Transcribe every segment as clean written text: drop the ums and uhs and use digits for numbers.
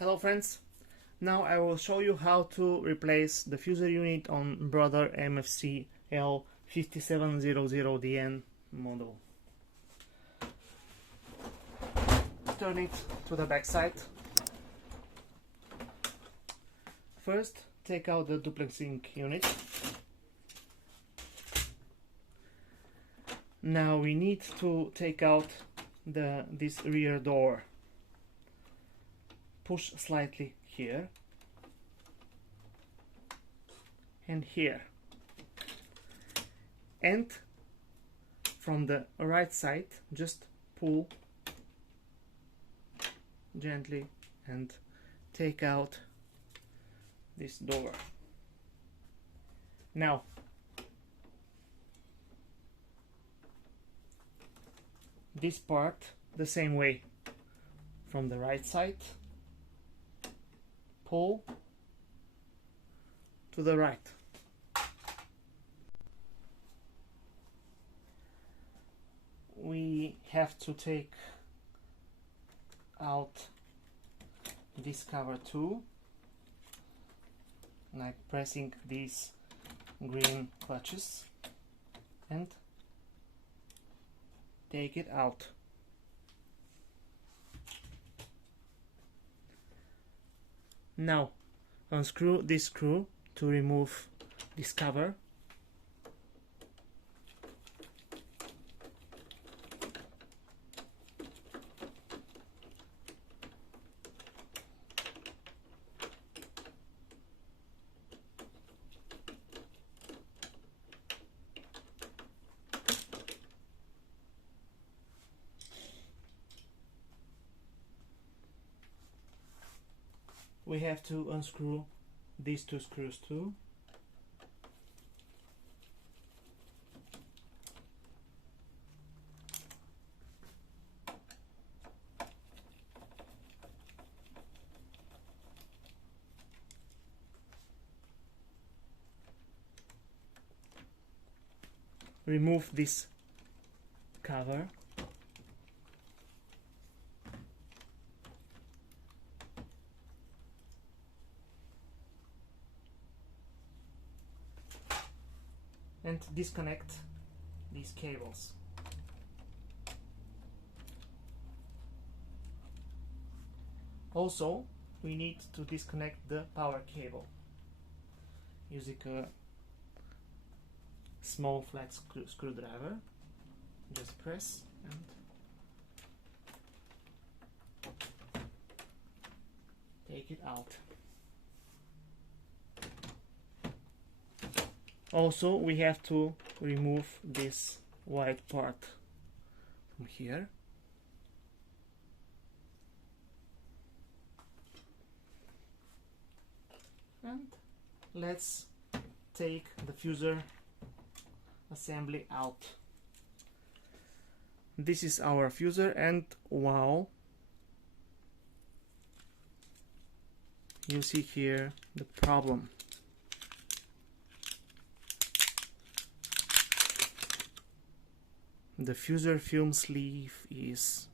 Hello friends, now I will show you how to replace the fuser unit on Brother MFC-L5700DN model. Turn it to the back side. First, take out the duplexing unit. Now we need to take out this rear door. Push slightly here and here, and from the right side just pull gently and take out this door. Now this part the same way, from the right side pull to the right. We have to take out this cover too, like pressing these green clutches and take it out. Now unscrew this screw to remove this cover. We have to unscrew these two screws too. Remove this cover. And disconnect these cables. Also, we need to disconnect the power cable using a small flat screwdriver. Just press and take it out. Also, we have to remove this white part from here. And let's take the fuser assembly out. This is our fuser, and wow, you see here the problem. The fuser film sleeve is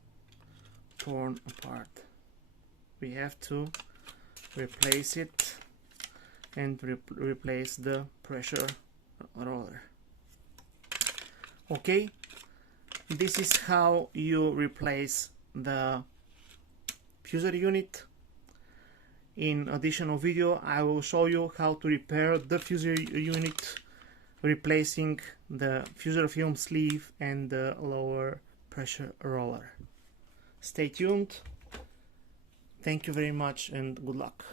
torn apart. We have to replace it and replace the pressure roller. Okay, this is how you replace the fuser unit. In additional video, I will show you how to repair the fuser unit, replacing the fuser film sleeve and the lower pressure roller. Stay tuned. Thank you very much and good luck.